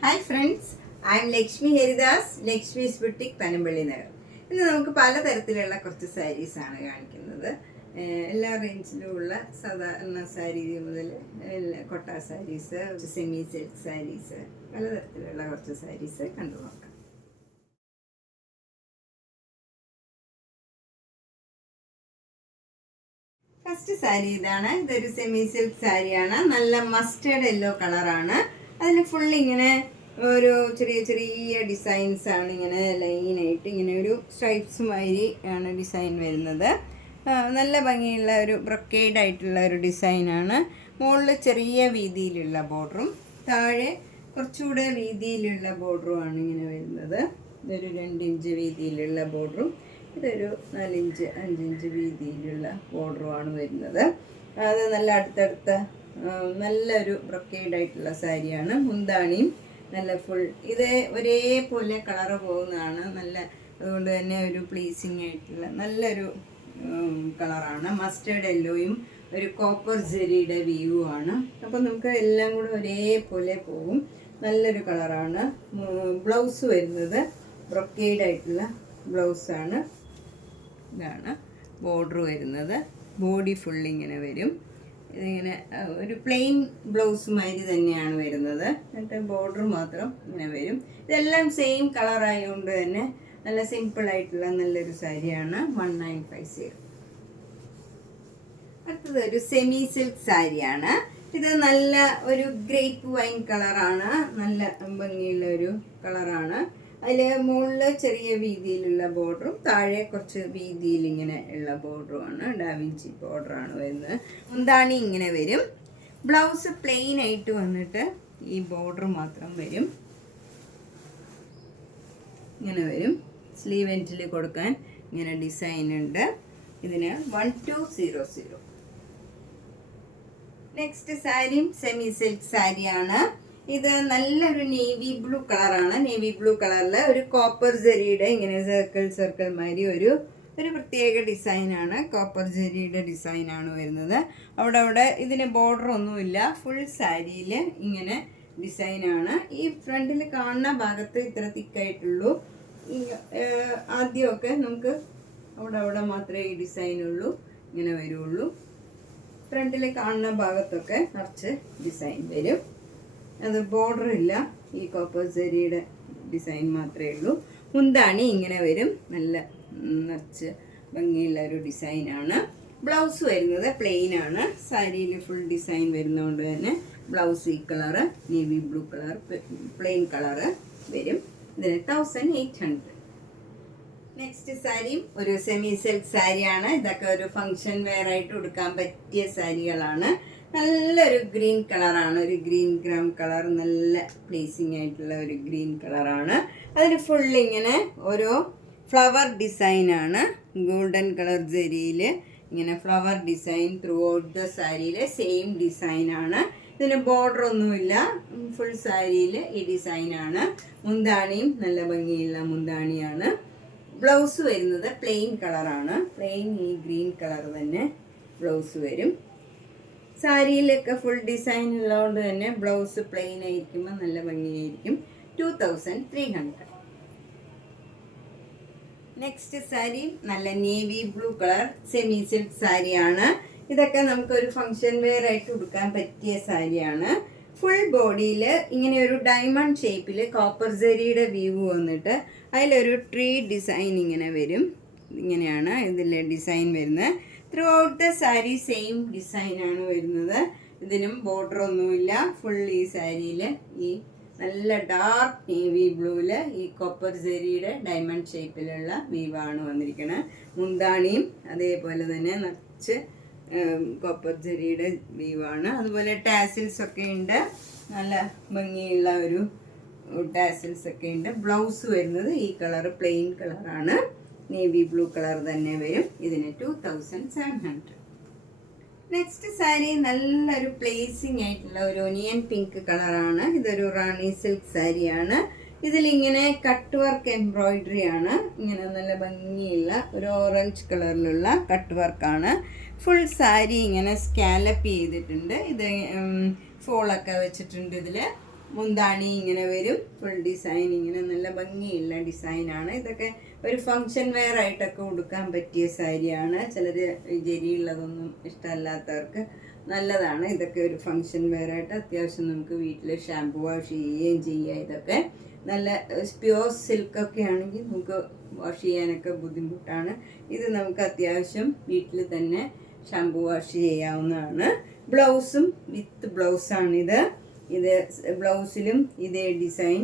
Hi friends, I M Lakshmi Haridas, Lakshmi's boutique, Panampilly Nagar. ഇന്ന് നമുക്ക് പലതരത്തിലുള്ള കുറച്ച് സാരീസാണ് കാണിക്കുന്നത്. എല്ലാ റേഞ്ചിലുമുള്ള സാധാരണ സാരി മുതൽ കൊട്ട സാരീസ്, സെമി സിൽക്ക് സാരീസ്, പലതരത്തിലുള്ള കുറച്ച് സാരീസ് കണ്ടു നോക്കാം. ഫസ്റ്റ് സാരി ഇതാണ്. ഇതൊരു സെമി സിൽക്ക് സാരിയാണ്. നല്ല മസ്റ്റേർഡ് യെല്ലോ കളറാണ്. അതിന് ഫുൾ ഇങ്ങനെ ഒരു ചെറിയ ചെറിയ ഡിസൈൻസ് ആണ്, ഇങ്ങനെ ലൈനായിട്ട് ഇങ്ങനെ ഒരു സ്ട്രൈപ്സ് മാതിരി ആണ് ഡിസൈൻ വരുന്നത്. നല്ല ഭംഗിയുള്ള ഒരു ബ്രൊക്കേഡ് ആയിട്ടുള്ള ഒരു ഡിസൈനാണ്. മുകളിൽ ചെറിയ വീതിയിലുള്ള ബോർഡറും താഴെ കുറച്ചുകൂടെ വീതിയിലുള്ള ബോർഡറുമാണ് ഇങ്ങനെ വരുന്നത്. ഇതൊരു 2 ഇഞ്ച് വീതിയിലുള്ള ബോർഡറും ഇതൊരു 4 ഇഞ്ച് 5 ഇഞ്ച് വീതിയിലുള്ള ബോർഡറുമാണ് വരുന്നത്. അത് നല്ല അടുത്തടുത്ത നല്ലൊരു ബ്രൊക്കേഡായിട്ടുള്ള സാരിയാണ്. മുന്താണിയും നല്ല ഫുൾ ഇത് ഒരേപോലെ കളറ് പോകുന്നതാണ്. നല്ല അതുകൊണ്ട് തന്നെ ഒരു പ്ലീസിങ് ആയിട്ടുള്ള നല്ലൊരു കളറാണ്. മസ്റ്റേർഡ് യെല്ലോയും ഒരു കോപ്പർ ജെറിയുടെ വ്യൂ ആണ്. അപ്പോൾ നമുക്ക് എല്ലാം കൂടെ ഒരേപോലെ പോകും. നല്ലൊരു കളറാണ്. ബ്ലൗസ് വരുന്നത് ബ്രൊക്കേഡായിട്ടുള്ള ബ്ലൗസാണ്. ഇതാണ് ബോർഡർ വരുന്നത്. ബോഡി ഫുള്ളിങ്ങനെ വരും. ഇതിങ്ങനെ ഒരു പ്ലെയിൻ ബ്ലൗസ് മാതിരി തന്നെയാണ് വരുന്നത്. എന്നിട്ട് ബോർഡർ മാത്രം ഇങ്ങനെ വരും. ഇതെല്ലാം സെയിം കളറായതുകൊണ്ട് തന്നെ നല്ല സിമ്പിളായിട്ടുള്ള നല്ലൊരു സാരിയാണ്. 1950. അടുത്തത് ഒരു സെമി സിൽക്ക് സാരിയാണ്. ഇത് നല്ല ഒരു ഗ്രേപ്പ് വൈൻ കളറാണ്. നല്ല ഭംഗിയുള്ള ഒരു കളറാണ്. അതിൽ മുകളിൽ ചെറിയ വീതിയിലുള്ള ബോർഡറും താഴെ കുറച്ച് വീതിയിൽ ഇങ്ങനെ ഉള്ള ബോർഡറുമാണ്. ഡാവിഞ്ചി ബോർഡറാണ് വരുന്നത്. മുന്താണി ഇങ്ങനെ വരും. ബ്ലൗസ് പ്ലെയിൻ ആയിട്ട് വന്നിട്ട് ഈ ബോർഡർ മാത്രം വരും. ഇങ്ങനെ വരും. സ്ലീവ് എൻഡിൽ കൊടുക്കാൻ ഇങ്ങനെ ഡിസൈൻ ഉണ്ട്. ഇതിന് 1200. നെക്സ്റ്റ് സാരിയും സെമി സിൽക്ക് സാരിയാണ്. ഇത് നല്ലൊരു നേവി ബ്ലൂ കളറാണ്. നേവി ബ്ലൂ കളറിൽ ഒരു കോപ്പർ ജെറിയുടെ ഇങ്ങനെ സർക്കിൾ മാതിരി ഒരു പ്രത്യേക ഡിസൈനാണ്. കോപ്പർ ജെറിയുടെ ഡിസൈനാണ് വരുന്നത്. അവിടെ ഇതിന് ബോർഡർ ഒന്നുമില്ല. ഫുൾ സാരിയിൽ ഇങ്ങനെ ഡിസൈനാണ്. ഈ ഫ്രണ്ടിൽ കാണുന്ന ഭാഗത്ത് ഇത്ര തിക്കായിട്ടുള്ളൂ. ആദ്യമൊക്കെ നമുക്ക് അവിടെ മാത്രമേ ഈ ഡിസൈനുള്ളൂ, ഇങ്ങനെ വരുള്ളൂ. ഫ്രണ്ടിൽ കാണുന്ന ഭാഗത്തൊക്കെ നിറച്ച് ഡിസൈൻ വരും. അത് ബോർഡർ ഇല്ല. ഈ കോപ്പർ ജെറിയുടെ ഡിസൈൻ മാത്രമേ ഉള്ളൂ. മുന്താണി ഇങ്ങനെ വരും. നല്ല നിറച്ച് ഭംഗിയുള്ള ഒരു ഡിസൈനാണ്. ബ്ലൗസ് വരുന്നത് പ്ലെയിൻ ആണ്. സാരിയിൽ ഫുൾ ഡിസൈൻ വരുന്നതുകൊണ്ട് തന്നെ ബ്ലൗസ് ഈ colour navy blue colour plain colour വരും. ഇതിന് 1800. നെക്സ്റ്റ് സാരിയും ഒരു സെമി സിൽക്ക് സാരിയാണ്. ഇതൊക്കെ ഒരു ഫങ്ഷൻ വെയർ ആയിട്ട് ഉടുക്കാൻ പറ്റിയ സാരികളാണ്. നല്ലൊരു ഗ്രീൻ കളറാണ്. ഒരു ഗ്രീൻ ഗ്രൗണ്ട് കളർ, നല്ല പ്ലീസിങ് ആയിട്ടുള്ള ഒരു ഗ്രീൻ കളറാണ്. അതിന് ഫുൾ ഇങ്ങനെ ഓരോ ഫ്ലവർ ഡിസൈനാണ്. ഗോൾഡൻ കളർ ജെറിയിൽ ഇങ്ങനെ flower design throughout the സാരിയിൽ സെയിം ഡിസൈനാണ്. ഇതിന് ബോർഡർ ഒന്നുമില്ല. ഫുൾ സാരിയിൽ ഈ ഡിസൈനാണ്. മുന്താണിയും നല്ല ഭംഗിയുള്ള മുന്താണിയാണ്. ബ്ലൗസ് വരുന്നത് പ്ലെയിൻ കളറാണ്. പ്ലെയിൻ ഈ ഗ്രീൻ കളർ തന്നെ ബ്ലൗസ് വരും. സാരിയിലൊക്കെ ഫുൾ ഡിസൈൻ ഉള്ളതുകൊണ്ട് തന്നെ ബ്ലൗസ് പ്ലെയിൻ ആയിരിക്കുമ്പോൾ നല്ല ഭംഗിയായിരിക്കും. 2300. നെക്സ്റ്റ് സാരി നല്ല navy blue colour semi silk സാരിയാണ്. ഇതൊക്കെ നമുക്കൊരു ഫങ്ഷൻ വെയർ ആയിട്ട് ഉടുക്കാൻ പറ്റിയ സാരിയാണ്. ഫുൾ ബോഡിയിൽ ഇങ്ങനെ ഒരു ഡയമണ്ട് ഷേപ്പിൽ കോപ്പർ ജെറിയുടെ വ്യൂ വന്നിട്ട് അതിലൊരു ട്രീ ഡിസൈൻ ഇങ്ങനെ വരും. ഇങ്ങനെയാണ് ഇതിലെ ഡിസൈൻ വരുന്നത്. Through out the sari same ഡിസൈനാണ് വരുന്നത്. ഇതിനും ബോർഡർ ഒന്നുമില്ല. ഫുൾ ഈ സാരിയിൽ ഈ നല്ല ഡാർക്ക് നേവി ബ്ലൂവിൽ ഈ കോപ്പർ ജെറിയുടെ ഡയമണ്ട് ഷേപ്പിലുള്ള വീവാണ് വന്നിരിക്കുന്നത്. മുന്താണിയും അതേപോലെ തന്നെ നിറച്ച് കോപ്പർ ജെറിയുടെ വീവാണ്. അതുപോലെ ടാസിൽസ് ഒക്കെ ഉണ്ട്. നല്ല ഭംഗിയുള്ള ഒരു ടാസിൽസ് ഒക്കെ ഉണ്ട്. ബ്ലൗസ് വരുന്നത് ഈ കളർ പ്ലെയിൻ കളറാണ്. നേവി ബ്ലൂ കളർ തന്നെ വരും. ഇതിന് 2700. നെക്സ്റ്റ് സാരി നല്ലൊരു പ്ലേസിങ് ആയിട്ടുള്ള ഒരു ഒനിയൻ പിങ്ക് കളറാണ്. ഇതൊരു റാണി സിൽക്ക് സാരിയാണ്. ഇതിലിങ്ങനെ കട്ട് വർക്ക് എംബ്രോയിഡറി ആണ്. ഇങ്ങനെ നല്ല ഭംഗിയുള്ള ഒരു ഓറഞ്ച് കളറിലുള്ള കട്ട് വർക്കാണ്. ഫുൾ സാരി ഇങ്ങനെ സ്കാലപ്പ് ചെയ്തിട്ടുണ്ട്. ഇത് ഫോളൊക്കെ വെച്ചിട്ടുണ്ട് ഇതിൽ. മുന്താണി ഇങ്ങനെ വരും. ഫുൾ ഡിസൈൻ ഇങ്ങനെ നല്ല ഭംഗിയുള്ള ഡിസൈനാണ്. ഇതൊക്കെ ഒരു ഫങ്ഷൻ വെയർ ആയിട്ടൊക്കെ ഉടുക്കാൻ പറ്റിയ സാരിയാണ്. ചിലർ ജരിയുള്ളതൊന്നും ഇഷ്ടമല്ലാത്തവർക്ക് നല്ലതാണ്. ഇതൊക്കെ ഒരു ഫങ്ഷൻ വെയർ ആയിട്ട് അത്യാവശ്യം നമുക്ക് വീട്ടിൽ ഷാമ്പു വാഷ് ചെയ്യുകയും ചെയ്യാം. ഇതൊക്കെ നല്ല പ്യുവർ സിൽക്കൊക്കെ ആണെങ്കിൽ നമുക്ക് വാഷ് ചെയ്യാനൊക്കെ ബുദ്ധിമുട്ടാണ്. ഇത് നമുക്ക് അത്യാവശ്യം വീട്ടിൽ തന്നെ ഷാമ്പു വാഷ് ചെയ്യാവുന്നതാണ്. ബ്ലൗസും വിത്ത് ബ്ലൗസാണിത്. ഇത് ബ്ലൗസിലും ഇതേ ഡിസൈൻ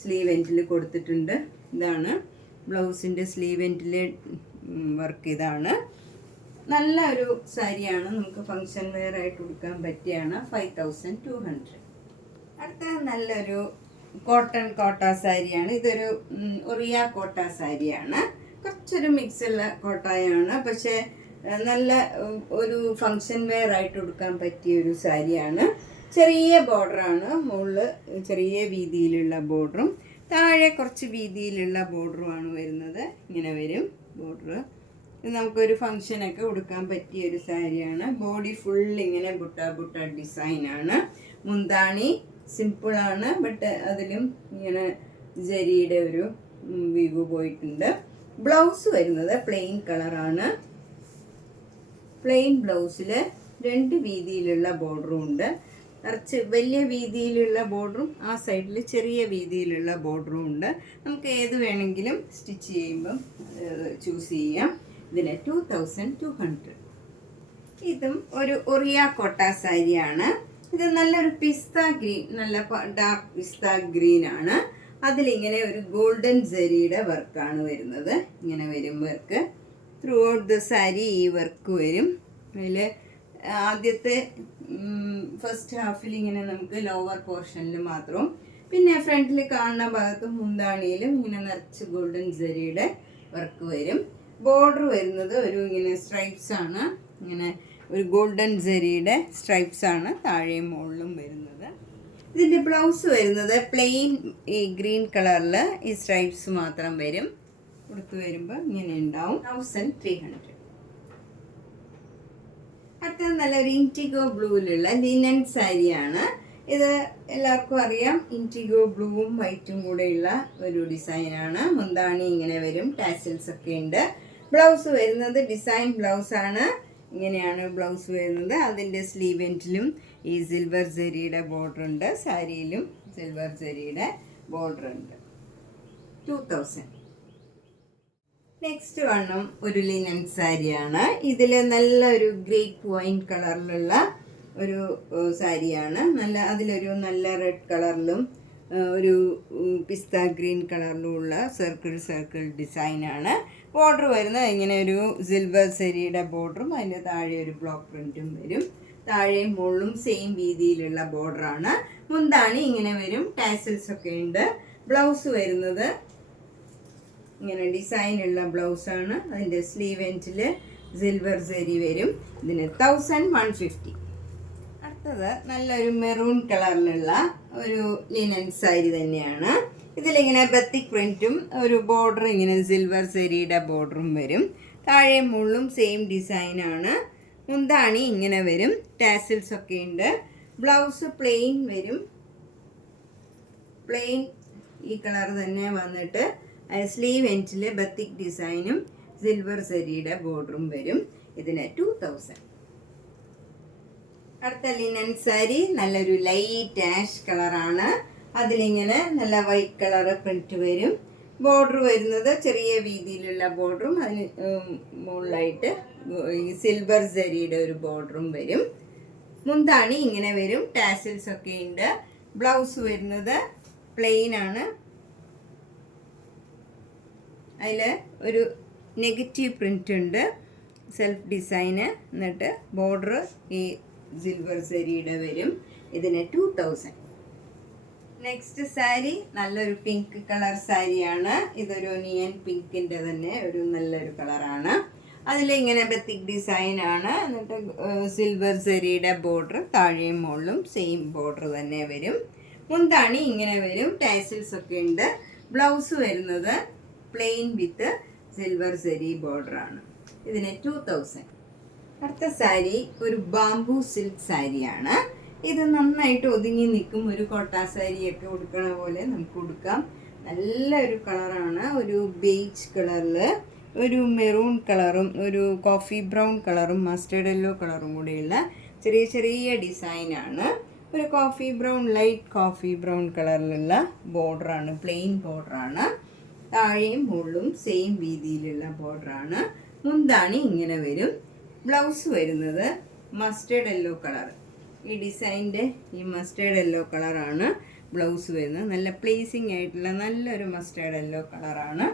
സ്ലീവ് എൻഡിൽ കൊടുത്തിട്ടുണ്ട്. ഇതാണ് ബ്ലൗസിൻ്റെ സ്ലീവ് എൻഡിലെ വർക്ക്. ഇതാണ് നല്ല ഒരു സാരിയാണ്. നമുക്ക് ഫങ്ഷൻ വെയർ ആയിട്ട് കൊടുക്കാൻ പറ്റിയാണ്. 5200. അടുത്ത നല്ലൊരു കോട്ടൺ കോട്ട സാരിയാണ്. ഇതൊരു ഒറിയ കോട്ട സാരിയാണ്. കുറച്ചൊരു മിക്സുള്ള കോട്ടയാണ്, പക്ഷേ നല്ല ഒരു ഫങ്ഷൻ വെയർ ആയിട്ട് കൊടുക്കാൻ പറ്റിയ ഒരു സാരിയാണ്. ചെറിയ ബോർഡറാണ്. മുകളിൽ ചെറിയ വീതിയിലുള്ള ബോർഡറും താഴെ കുറച്ച് വീതിയിലുള്ള ബോർഡറുമാണ് വരുന്നത്. ഇങ്ങനെ വരും ബോർഡർ. ഇത് നമുക്കൊരു ഫങ്ഷനൊക്കെ ഉടുക്കാൻ പറ്റിയ ഒരു സാരിയാണ്. ബോഡി ഫുൾ ഇങ്ങനെ ബുട്ട ബുട്ട ഡിസൈനാണ്. മുന്താണി സിമ്പിളാണ്, ബട്ട് അതിലും ഇങ്ങനെ ജരിയുടെ ഒരു വീവ് പോയിട്ടുണ്ട്. ബ്ലൗസ് വരുന്നത് പ്ലെയിൻ കളറാണ്. പ്ലെയിൻ ബ്ലൗസിൽ 2 വീതിയിലുള്ള ബോർഡറും ഉണ്ട്. കുറച്ച് വലിയ വീതിയിലുള്ള ബോർഡറും ആ സൈഡിൽ ചെറിയ വീതിയിലുള്ള ബോർഡറും ഉണ്ട്. നമുക്ക് ഏത് വേണമെങ്കിലും സ്റ്റിച്ച് ചെയ്യുമ്പം ചൂസ് ചെയ്യാം. ഇതിന് 2200. ഇതും ഒരു ഒറിയ കോട്ട സാരിയാണ്. ഇത് നല്ലൊരു പിസ്ത ഗ്രീൻ, നല്ല ഡാർക്ക് പിസ്ത ഗ്രീൻ ആണ്. അതിലിങ്ങനെ ഒരു ഗോൾഡൻ ജരിയുടെ വർക്കാണ് വരുന്നത്. ഇങ്ങനെ വരും work. Through out the sari ഈ വർക്ക് വരും. അതിൽ ആദ്യത്തെ ഫസ്റ്റ് ഹാഫിൽ ഇങ്ങനെ നമുക്ക് ലോവർ പോർഷനിൽ മാത്രവും, പിന്നെ ഫ്രണ്ടിൽ കാണുന്ന ഭാഗത്തും മുന്താണിയിലും ഇങ്ങനെ നിറച്ച് ഗോൾഡൻ ജരിയുടെ വർക്ക് വരും. ബോർഡർ വരുന്നത് ഒരു ഇങ്ങനെ സ്ട്രൈപ്സ് ആണ്. ഇങ്ങനെ ഒരു ഗോൾഡൻ ജരിയുടെ സ്ട്രൈപ്സ് ആണ് താഴെയും മുകളിലും വരുന്നത്. ഇതിൻ്റെ ബ്ലൗസ് വരുന്നത് പ്ലെയിൻ ഈ ഗ്രീൻ കളറിൽ ഈ സ്ട്രൈപ്സ് മാത്രം വരും. കൊടുത്തു വരുമ്പോൾ ഇങ്ങനെ ഉണ്ടാവും. 1300. അടുത്തത് നല്ലൊരു ഇൻറ്റിഗോ ബ്ലൂവിലുള്ള ലിനൻ സാരിയാണ്. ഇത് എല്ലാവർക്കും അറിയാം. ഇൻറ്റിഗോ ബ്ലൂവും വൈറ്റും കൂടെയുള്ള ഒരു ഡിസൈനാണ്. മുന്താണി ഇങ്ങനെ വരും. ടാസിൽസ് ഒക്കെ ഉണ്ട്. ബ്ലൗസ് വരുന്നത് ഡിസൈൻ ബ്ലൗസാണ്. ഇങ്ങനെയാണ് ബ്ലൗസ് വരുന്നത്. അതിൻ്റെ സ്ലീവ് എൻഡിലും ഈ സിൽവർ ജരിയുടെ ബോർഡർ ഉണ്ട്. സാരിയിലും സിൽവർ ജരിയുടെ ബോർഡർ ഉണ്ട്. 2000. നെക്സ്റ്റ് വണ്ണം ഒരു ലിനൻ സാരിയാണ്. ഇതിൽ നല്ലൊരു ഗ്രേപ്പ് വൈൻ കളറിലുള്ള ഒരു സാരിയാണ്. അതിലൊരു നല്ല റെഡ് കളറിലും ഒരു പിസ്ത ഗ്രീൻ കളറിലും ഉള്ള സർക്കിൾ ഡിസൈനാണ്. ബോർഡർ വരുന്നത് ഇങ്ങനെ ഒരു സിൽവർ സെരിയുടെ ബോർഡറും അതിൻ്റെ താഴെ ഒരു ബ്ലോക്ക് പ്രിൻറ്റും വരും. താഴെയും മുകളിലും സെയിം വീതിയിലുള്ള ബോർഡറാണ്. മുന്താണി ഇങ്ങനെ വരും. ടാസൽസ് ഒക്കെ ഉണ്ട്. ബ്ലൗസ് വരുന്നത് ഇങ്ങനെ ഡിസൈനുള്ള ബ്ലൗസാണ്. അതിൻ്റെ സ്ലീവ് എൻഡിൽ സിൽവർ സെരി വരും. ഇതിന് 1150. അടുത്തത് നല്ലൊരു മെറൂൺ കളറിലുള്ള ഒരു ലിനൻ സാരി തന്നെയാണ്. ഇതിലിങ്ങനെ ബത്തിക് പ്രിൻറ്റും ഒരു ബോർഡർ ഇങ്ങനെ സിൽവർ സെരിയുടെ ബോർഡറും വരും. താഴെ മുള്ളും സെയിം ഡിസൈനാണ്. മുന്താണി ഇങ്ങനെ വരും. ടാസിൽസ് ഒക്കെ ഉണ്ട്. ബ്ലൗസ് പ്ലെയിൻ വരും. പ്ലെയിൻ ഈ കളർ തന്നെ വന്നിട്ട് സ്ലീവ് എൻഡിൽ ബത്തിക് ഡിസൈനും സിൽവർ സെരിയുടെ ബോർഡറും വരും. ഇതിന് 2000. അടുത്ത ലിനൻ സാരി നല്ലൊരു ലൈറ്റ് ആഷ് കളറാണ്. അതിലിങ്ങനെ നല്ല വൈറ്റ് കളർ പ്രിന്റ് വരും. ബോർഡർ വരുന്നത് ചെറിയ വീതിയിലുള്ള ബോർഡറും അതിന് മുകളിലായിട്ട് ഈ സിൽവർ സെരിയുടെ ഒരു ബോർഡറും വരും. മുന്താണി ഇങ്ങനെ വരും. ടാസിൽസ് ഒക്കെ ഉണ്ട്. ബ്ലൗസ് വരുന്നത് പ്ലെയിൻ ആണ്. അതിൽ ഒരു നെഗറ്റീവ് പ്രിൻ്റ് ഉണ്ട്, സെൽഫ് ഡിസൈന്. എന്നിട്ട് ബോർഡർ ഈ സിൽവർ സെരിയുടെ വരും. ഇതിന് 2000. നെക്സ്റ്റ് സാരി നല്ലൊരു പിങ്ക് കളർ സാരിയാണ്. ഇതൊരു നിയൻ പിങ്കിൻ്റെ തന്നെ ഒരു നല്ലൊരു കളറാണ്. അതിലിങ്ങനെ ബത്തിക് ഡിസൈനാണ്. എന്നിട്ട് സിൽവർ സെരിയുടെ ബോർഡർ താഴെയും മുകളിലും സെയിം ബോർഡർ തന്നെ വരും. മുന്താണി ഇങ്ങനെ വരും. ടാസിൽസ് ഒക്കെ ഉണ്ട്. ബ്ലൗസ് വരുന്നത് പ്ലെയിൻ വിത്ത് സിൽവർ സെരി ബോർഡറാണ്. ഇതിന് 2000. അടുത്ത സാരി ഒരു ബാംബു സിൽക്ക് സാരിയാണ്. ഇത് നന്നായിട്ട് ഒതുങ്ങി നിൽക്കും. ഒരു കോട്ടാ സാരിയൊക്കെ ഉടുക്കണ പോലെ നമുക്ക് ഉടുക്കാം. നല്ലൊരു കളറാണ്. ഒരു ബേജ് കളറിൽ ഒരു മെറൂൺ കളറും ഒരു കോഫി ബ്രൗൺ കളറും മസ്റ്റേർഡ് യെല്ലോ കളറും കൂടിയുള്ള ചെറിയ ചെറിയ ഡിസൈനാണ്. ഒരു coffee brown, light coffee brown കളറിലുള്ള ബോർഡറാണ്, പ്ലെയിൻ ബോർഡറാണ്. താഴെയും മുകളിലും സെയിം വീതിയിലുള്ള ബോർഡറാണ്. മുന്താണി ഇങ്ങനെ വരും. ബ്ലൗസ് വരുന്നത് മസ്റ്റേർഡ് യെല്ലോ കളർ. ഈ ഡിസൈൻ്റെ ഈ മസ്റ്റേർഡ് യെല്ലോ കളറാണ് ബ്ലൗസ് വരുന്നത്. നല്ല പ്ലേസിങ് ആയിട്ടുള്ള നല്ലൊരു മസ്റ്റേർഡ് യെല്ലോ കളറാണ്.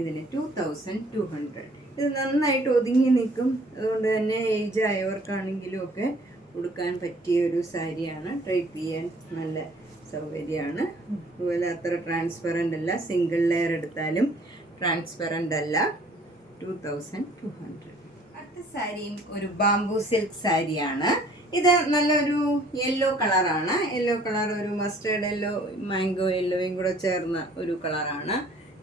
ഇതിന് 2200. ഇത് നന്നായിട്ട് ഒതുങ്ങി നിൽക്കും. അതുകൊണ്ട് തന്നെ ഏജ് ആയവർക്കാണെങ്കിലും ഒക്കെ ഉടുക്കാൻ പറ്റിയ ഒരു സാരിയാണ്. ഡ്രൈപ്പ് ചെയ്യാൻ നല്ല സൗകര്യമാണ്. അതുപോലെ അത്ര ട്രാൻസ്പെറൻ്റ് അല്ല. സിംഗിൾ ലെയർ എടുത്താലും ട്രാൻസ്പെറൻ്റ് അല്ല. 2200. അടുത്ത സാരിയും ഒരു ബാംബു സിൽക്ക് സാരിയാണ്. ഇത് നല്ലൊരു യെല്ലോ കളറാണ്. യെല്ലോ കളർ ഒരു മസ്റ്റേർഡ് യെല്ലോ, മാംഗോ യെല്ലോയും കൂടെ ചേർന്ന ഒരു കളറാണ്.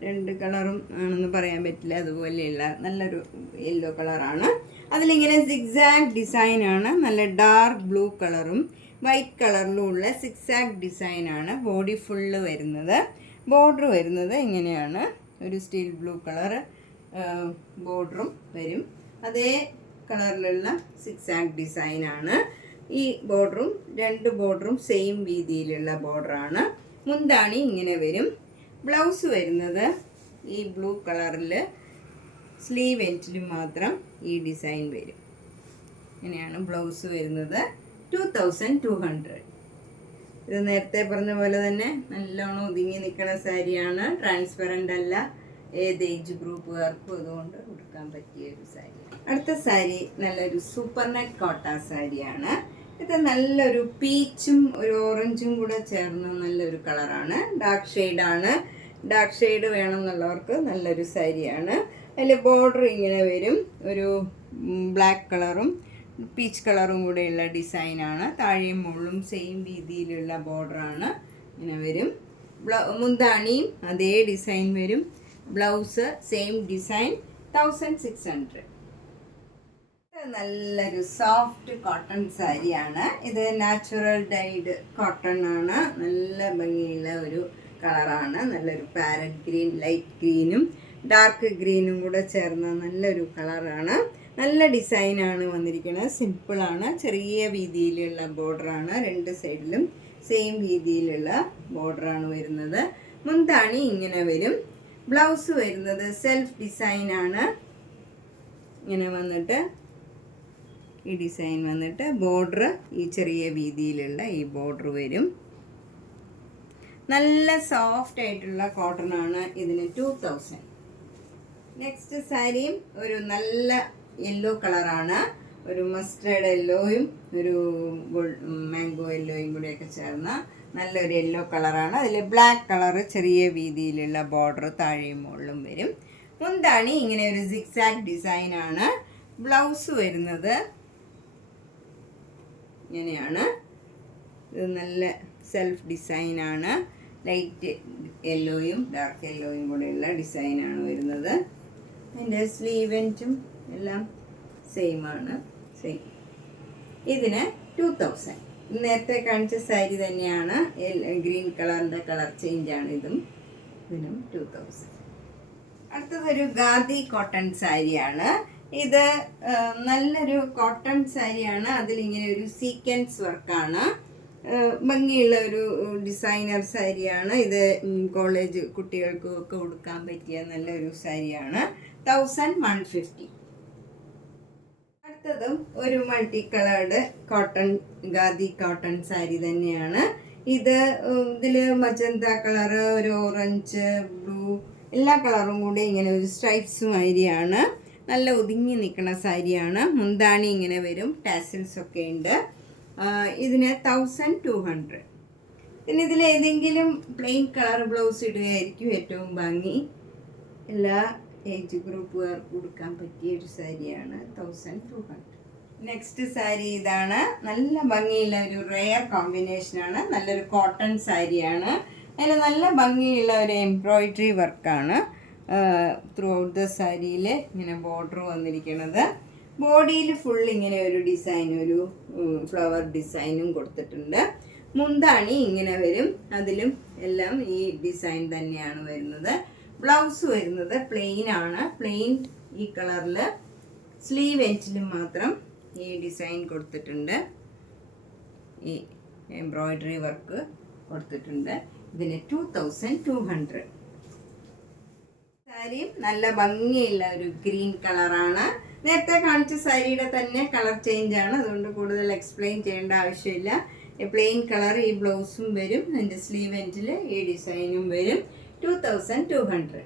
രണ്ട് കളറും ആണെന്ന് പറയാൻ പറ്റില്ല, അതുപോലെയുള്ള നല്ലൊരു യെല്ലോ കളറാണ്. അതിലിങ്ങനെ സിക്സാഗ് ഡിസൈനാണ്. നല്ല ഡാർക്ക് ബ്ലൂ കളറും വൈറ്റ് കളറിലും ഉള്ള സിക്സാഗ് ഡിസൈനാണ് ബോഡി ഫുള്ള് വരുന്നത്. ബോർഡർ വരുന്നത് ഇങ്ങനെയാണ്. ഒരു സ്റ്റീൽ ബ്ലൂ കളർ ബോർഡറും വരും. അതേ കളറിലുള്ള സിക്സാഗ് ഡിസൈനാണ്. ഈ ബോർഡറും രണ്ട് ബോർഡറും സെയിം വീതിയിലുള്ള ബോർഡറാണ്. മുന്താണി ഇങ്ങനെ വരും. ബ്ലൗസ് വരുന്നത് ഈ ബ്ലൂ കളറിൽ സ്ലീവ് എൻഡിൽ മാത്രം ഈ ഡിസൈൻ വരും. ഇങ്ങനെയാണ് ബ്ലൗസ് വരുന്നത്. 2200. ഇത് നേരത്തെ പറഞ്ഞ പോലെ തന്നെ നല്ലോണം ഒതുങ്ങി നിൽക്കുന്ന സാരിയാണ്. ട്രാൻസ്പെറൻ്റ് അല്ല. ഏത് ഏജ് ഗ്രൂപ്പുകാർക്കും അതുകൊണ്ട് ഉടുക്കാൻ പറ്റിയ ഒരു സാരിയാണ്. അടുത്ത സാരി നല്ലൊരു സൂപ്പർ നെറ്റ് കോട്ട സാരിയാണ്. ഇത് നല്ലൊരു പീച്ചും ഒരു ഓറഞ്ചും കൂടെ ചേർന്ന നല്ലൊരു കളറാണ്. ഡാർക്ക് ഷെയ്ഡാണ്. ഡാർക്ക് ഷെയ്ഡ് വേണമെന്നുള്ളവർക്ക് നല്ലൊരു സാരിയാണ്. അതിൽ ബോർഡർ ഇങ്ങനെ വരും. ഒരു ബ്ലാക്ക് കളറും പീച്ച് കളറും കൂടെയുള്ള ഡിസൈനാണ്. താഴെയും മുകളിലും സെയിം രീതിയിലുള്ള ബോർഡറാണ്. ഇങ്ങനെ വരും. മുന്താണിയും അതേ ഡിസൈൻ വരും. Blouse same design. 1600. നല്ലൊരു സോഫ്റ്റ് കോട്ടൺ സാരിയാണ്. ഇത് നാച്ചുറൽ ഡൈഡ് കോട്ടൺ ആണ്. നല്ല ഭംഗിയുള്ള ഒരു കളറാണ്. നല്ലൊരു പാരറ്റ് ഗ്രീൻ, ലൈറ്റ് ഗ്രീനും ഡാർക്ക് ഗ്രീനും കൂടെ ചേർന്ന നല്ലൊരു കളറാണ്. നല്ല ഡിസൈനാണ് വന്നിരിക്കുന്നത്. സിമ്പിളാണ്. ചെറിയ വീതിയിലുള്ള ബോർഡറാണ്. രണ്ട് സൈഡിലും സെയിം വീതിയിലുള്ള ബോർഡറാണ് വരുന്നത്. മുന്താണി ഇങ്ങനെ വരും. ബ്ലൗസ് വരുന്നത് സെൽഫ് ഡിസൈനാണ്. ഇങ്ങനെ വന്നിട്ട് ഈ ഡിസൈൻ വന്നിട്ട് ബോർഡർ ഈ ചെറിയ വീതിയിലുള്ള ഈ ബോർഡർ വരും. നല്ല സോഫ്റ്റ് ആയിട്ടുള്ള കോട്ടൺ ആണ്. ഇതിന് 2000. നെക്സ്റ്റ് സാരിയും ഒരു നല്ല യെല്ലോ കളറാണ്. ഒരു മസ്റ്റേർഡ് യെല്ലോയും ഒരു മാംഗോ യെല്ലോയും കൂടെയൊക്കെ ചേർന്ന നല്ലൊരു യെല്ലോ കളറാണ്. അതിൽ ബ്ലാക്ക് കളറ് ചെറിയ വീതിയിലുള്ള ബോർഡർ താഴെയും മുകളിലും വരും. മുന്താണി ഇങ്ങനെ ഒരു സിക്സാഗ് ഡിസൈനാണ്. ബ്ലൗസ് വരുന്നത് ഇങ്ങനെയാണ്. ഇത് നല്ല സെൽഫ് ഡിസൈനാണ്. ലൈറ്റ് യെല്ലോയും ഡാർക്ക് യെല്ലോയും കൂടെയുള്ള ഡിസൈനാണ് വരുന്നത്. അതിൻ്റെ സ്ലീവ് എൻഡും എല്ലാം സെയിം ആണ്. സെയിം. ഇതിന് 2000. നേരത്തെ കാണിച്ച സാരി തന്നെയാണ്. ഗ്രീൻ കളറിൻ്റെ കളർ ചേഞ്ചാണ് ഇതും. ഇതിനും 2000. അടുത്തതൊരു ഖാദി കോട്ടൺ സാരിയാണ്. ഇത് നല്ലൊരു കോട്ടൺ സാരിയാണ്. അതിലിങ്ങനെ ഒരു സീക്വൻസ് വർക്കാണ്. ഭംഗിയുള്ള ഒരു ഡിസൈനർ സാരിയാണ്. ഇത് കോളേജ് കുട്ടികൾക്കൊക്കെ ഉടുക്കാൻ പറ്റിയ നല്ലൊരു സാരിയാണ്. 1150. അടുത്തതും ഒരു multi coloured cotton, khadi cotton sari തന്നെയാണ്. ഇതിൽ മജന്ത കളറ്, ഒരു ഓറഞ്ച്, ബ്ലൂ എല്ലാ കളറും കൂടി ഇങ്ങനെ ഒരു സ്ട്രൈപ്സ് മാതിരിയാണ്. നല്ല ഒതുങ്ങി നിൽക്കുന്ന സാരിയാണ്. മുന്താണി ഇങ്ങനെ വരും. ടാസിൽസ് ഒക്കെ ഉണ്ട്. ഇതിന് 1200. പിന്നെ ഇതിൽ ഏതെങ്കിലും പ്ലെയിൻ കളർ ബ്ലൗസ് ഇടുകയായിരിക്കും ഏറ്റവും ഭംഗി. എല്ലാ ഏജ് ഗ്രൂപ്പുകാർക്ക് കൊടുക്കാൻ പറ്റിയ ഒരു സാരിയാണ്. 1200. നെക്സ്റ്റ് സാരി ഇതാണ്. നല്ല ഭംഗിയുള്ള ഒരു റെയർ കോമ്പിനേഷനാണ്. നല്ലൊരു കോട്ടൺ സാരിയാണ്. അതിൽ നല്ല ഭംഗിയുള്ള ഒരു എംബ്രോയിഡറി വർക്കാണ് ത്രൂ ഔട്ട് ദ സാരിയിൽ ഇങ്ങനെ ബോർഡർ വന്നിരിക്കുന്നത്. ബോഡിയിൽ ഫുൾ ഇങ്ങനെ ഒരു ഡിസൈൻ, ഒരു ഫ്ലവർ ഡിസൈനും കൊടുത്തിട്ടുണ്ട്. മുന്താണി ഇങ്ങനെ വരും, അതിലും എല്ലാം ഈ ഡിസൈൻ തന്നെയാണ് വരുന്നത്. ബ്ലൗസ് വരുന്നത് പ്ലെയിൻ ആണ്, പ്ലെയിൻ ഈ കളറിൽ. സ്ലീവ് എൻഡിലും മാത്രം ഈ ഡിസൈൻ കൊടുത്തിട്ടുണ്ട്, ഈ എംബ്രോയിഡറി വർക്ക് കൊടുത്തിട്ടുണ്ട്. ഇതിന് 2200. സാരിയും നല്ല ഭംഗിയുള്ള ഒരു ഗ്രീൻ കളറാണ്. നേരത്തെ കാണിച്ച സാരിയുടെ തന്നെ കളർ ചേഞ്ച് ആണ്, അതുകൊണ്ട് കൂടുതൽ എക്സ്പ്ലെയിൻ ചെയ്യേണ്ട ആവശ്യമില്ല. പ്ലെയിൻ കളർ ഈ ബ്ലൗസും വരും, അതിൻ്റെ സ്ലീവ് എൻഡിൽ ഈ ഡിസൈനും വരും. 2200.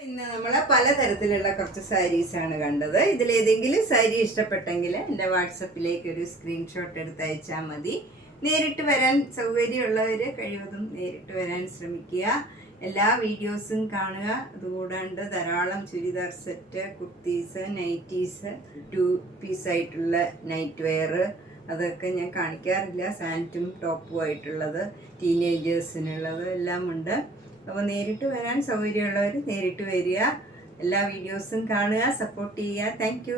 ഇന്ന് നമ്മൾ പലതരത്തിലുള്ള കുറച്ച് സാരീസാണ് കണ്ടത്. ഇതിലേതെങ്കിലും സാരി ഇഷ്ടപ്പെട്ടെങ്കിൽ എൻ്റെ വാട്സപ്പിലേക്ക് ഒരു സ്ക്രീൻഷോട്ട് എടുത്ത് അയച്ചാൽ മതി. നേരിട്ട് വരാൻ സൗകര്യമുള്ളവർ കഴിവതും നേരിട്ട് വരാൻ ശ്രമിക്കുക. എല്ലാ വീഡിയോസും കാണുക. അതുകൂടാണ്ട് ധാരാളം ചുരിദാർ സെറ്റ്, കുർത്തീസ്, നൈറ്റീസ്, 2 പീസായിട്ടുള്ള നൈറ്റ് വെയർ, അതൊക്കെ ഞാൻ കാണിക്കാറില്ല. സാൻറ്റും ടോപ്പും ആയിട്ടുള്ളത്, ടീനേജേഴ്സിനുള്ളത് എല്ലാം ഉണ്ട്. അപ്പോൾ നേരിട്ട് വരാൻ സൗകര്യമുള്ളവർ നേരിട്ട് വരിക. എല്ലാ വീഡിയോസും കാണുക, സപ്പോർട്ട് ചെയ്യുക. താങ്ക്